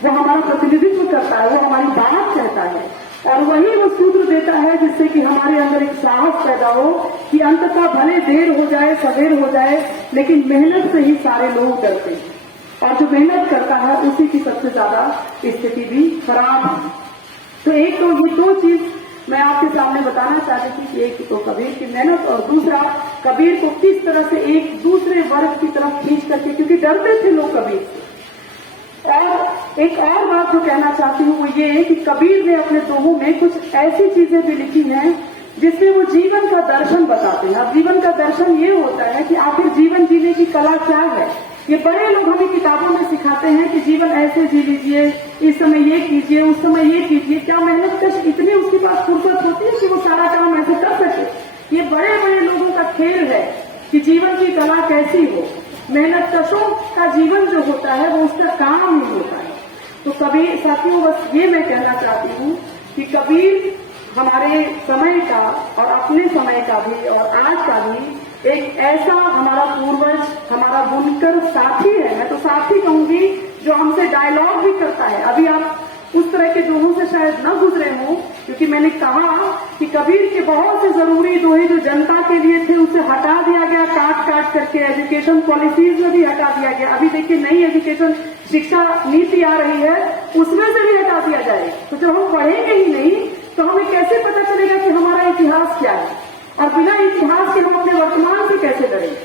वो हमारा प्रतिनिधित्व करता है, वो हमारी बात कहता है, और वही वो सूत्र देता है जिससे कि हमारे अंदर एक साहस पैदा हो कि अंततः भले देर हो जाए सवेर हो जाए, लेकिन मेहनत से ही सारे लोग डरते हैं, और जो मेहनत करता है उसी की सबसे ज्यादा स्थिति भी खराब है। तो एक तो ये दो चीज मैं आपके सामने बताना चाहती थी कि एक तो कबीर की मेहनत, और दूसरा कबीर को किस तरह से एक दूसरे वर्ग की तरफ खींच करके, क्योंकि डरते थे लोग कबीर से। और एक और बात जो कहना चाहती हूँ वो ये है कि कबीर ने अपने दोहों में कुछ ऐसी चीजें भी लिखी हैं जिसमें वो जीवन का दर्शन बताते हैं। अब जीवन का दर्शन ये होता है कि आखिर जीवन जीने की कला क्या है। ये बड़े लोग हमें किताबों में सिखाते हैं कि जीवन ऐसे जी लीजिए, इस समय ये कीजिए, उस समय ये कीजिए। क्या मेहनत कश इतनी उसके पास फुर्सत होती है कि वो सारा काम ऐसे कर सके? ये बड़े बड़े लोगों का खेल है कि जीवन की कला कैसी हो। मेहनत कशों का जीवन जो होता है वो उसका काम ही होता है। तो कबीर साथियों, बस ये मैं कहना चाहती हूँ कि कबीर हमारे समय का और अपने समय का भी और आज का भी एक ऐसा हमारा पूर्वज, हमारा बुनकर साथी है। मैं तो साथी कहूंगी जो हमसे डायलॉग भी करता है। अभी आप उस तरह के दोहों से शायद न गुजरे हों, क्योंकि मैंने कहा कि कबीर के बहुत से जरूरी दोहे जो जनता के लिए थे उसे हटा दिया गया, काट काट करके एजुकेशन पॉलिसीज में भी हटा दिया गया। अभी देखिए नई एजुकेशन शिक्षा नीति आ रही है, उसमें से भी हटा दिया जाए। तो जब हम पढ़ेंगे ही नहीं तो हमें कैसे पता चलेगा कि हमारा इतिहास क्या है, और बिना इतिहास के हम अपने वर्तमान से कैसे लड़ेंगे।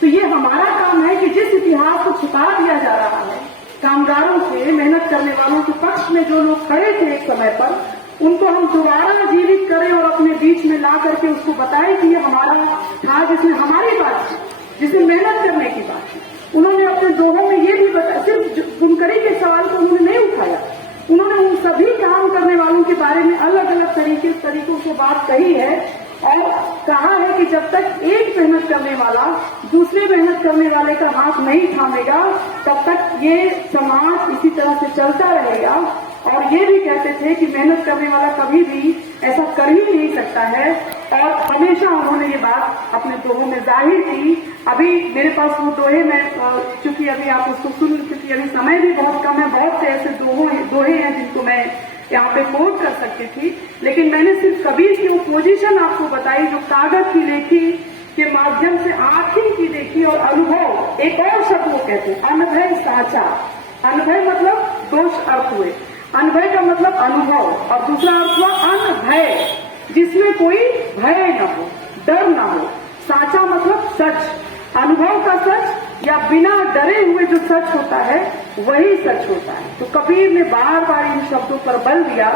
तो ये हमारा काम है कि जिस इतिहास को छुपा दिया जा रहा है, कामगारों से, मेहनत करने वालों के पक्ष में जो लोग खड़े थे एक समय पर, उनको हम दोबारा जीवित करें और अपने बीच में ला करके उसको बताएं कि ये हमारा था, जिसमें हमारी बात थी, जिसमें मेहनत करने की बात थी। उन्होंने अपने दोहों में ये भी बताया, सिर्फ बुनकरी के सवाल को उन्होंने नहीं उठाया, उन्होंने उन सभी काम करने वालों के बारे में अलग अलग तरीकों से बात कही है, और कहा है कि जब तक एक मेहनत करने वाला दूसरे मेहनत करने वाले का हाथ नहीं थामेगा तब तक ये समाज इसी तरह से चलता रहेगा। और ये भी कहते थे कि मेहनत करने वाला कभी भी ऐसा कर ही नहीं सकता है, और हमेशा उन्होंने ये बात अपने दोहों में जाहिर की। अभी मेरे पास वो दोहे में, चूंकि अभी आप उसको सुन, क्योंकि अभी समय भी बहुत कम है, बहुत से ऐसे दोहे हैं जिनको मैं यहाँ पे कोट कर सकती थी, लेकिन मैंने सिर्फ कबीर की वो पोजीशन आपको बताई जो कागज की लेखी के माध्यम से आंखें की देखी और अनुभव। एक और शब्द वो कहते हैं, अनभय साचा। अनभय मतलब दोष अर्थ हुए, अनभय का मतलब अनुभव, और दूसरा अर्थ हुआ अनभय, जिसमें कोई भय न हो, डर न हो। साचा मतलब सच, अनुभव का सच या बिना डरे हुए जो सच होता है वही सच होता है। तो कबीर ने बार बार इन शब्दों पर बल दिया,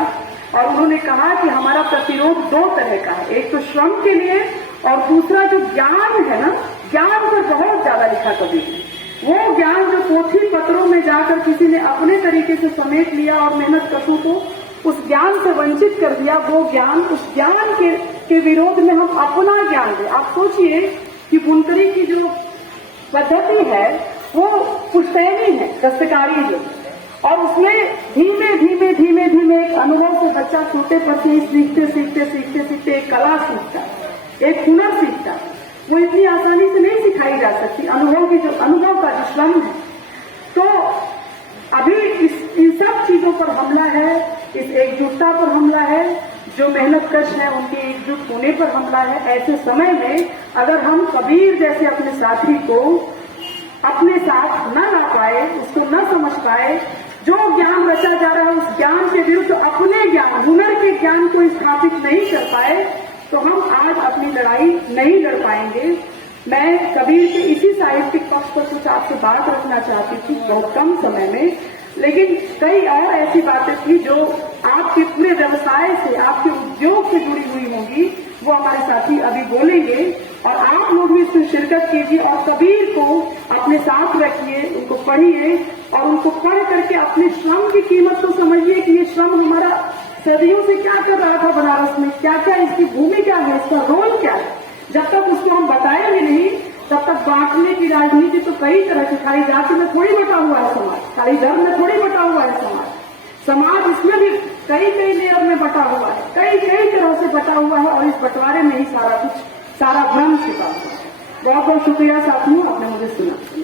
और उन्होंने कहा कि हमारा प्रतिरोध दो तरह का है, एक तो श्रम के लिए, और दूसरा जो ज्ञान है ना, ज्ञान पर बहुत ज्यादा लिखा कबीर ने। वो ज्ञान जो पोथी पत्रों में जाकर किसी ने अपने तरीके से समेट लिया और मेहनत कशों को उस ज्ञान से वंचित कर दिया, वो ज्ञान, उस ज्ञान के विरोध में हम अपना ज्ञान दें। आप सोचिए कि बुनकरी की जो पद्धति है वो पुश्तैनी है, दस्तकारी जो, और उसमें धीमे धीमे धीमे धीमे एक अनुभव से बच्चा छोटे पर से सीखते सीखते सीखते सीखते एक कला सीखता है, एक हुनर सीखता है। वो इतनी आसानी से नहीं सिखाई जा सकती, अनुभव का जो श्रम है। तो अभी इन सब चीजों पर हमला है, इस एकजुटता पर हमला है, जो मेहनत कश है उनके एकजुट होने पर हमला है। ऐसे समय में अगर हम कबीर जैसे अपने साथी को अपने साथ न ला पाए, उसको न समझ पाए, जो ज्ञान रचा जा रहा है उस ज्ञान के विरुद्ध अपने ज्ञान, हुनर के ज्ञान को स्थापित नहीं कर पाए, तो हम आज अपनी लड़ाई नहीं लड़ पाएंगे। मैं कबीर के इसी साहित्यिक पक्ष पर कुछ आपसे बात रखना चाहती थी बहुत कम समय में, लेकिन कई और ऐसी बातें थी जो आपके पूरे व्यवसाय से, आपके उद्योग से जुड़ी हुई होंगी, वो हमारे साथी अभी बोलेंगे। और आप लोग भी इसमें शिरकत कीजिए और कबीर को अपने साथ रखिए, उनको पढ़िए, और उनको पढ़ करके अपने श्रम की कीमत को समझिए कि ये श्रम हमारा सदियों से क्या कर रहा था बनारस में, क्या क्या इसकी भूमिका है, इसका रोल क्या है। जब तक उसको हम बताएंगे नहीं तब तक बांटने की राजनीति तो कई तरह की, खाली जाति में थोड़ी बटा हुआ है समाज, खाली धर्म में थोड़ी बटा हुआ है समाज इसमें भी कई लेयर में बटा हुआ है, कई तरह से बटा हुआ है, और इस बंटवारे में ही सारा भ्रम छिपा हुआ है। बहुत बहुत शुक्रिया साथियों, आपने मुझे सुना।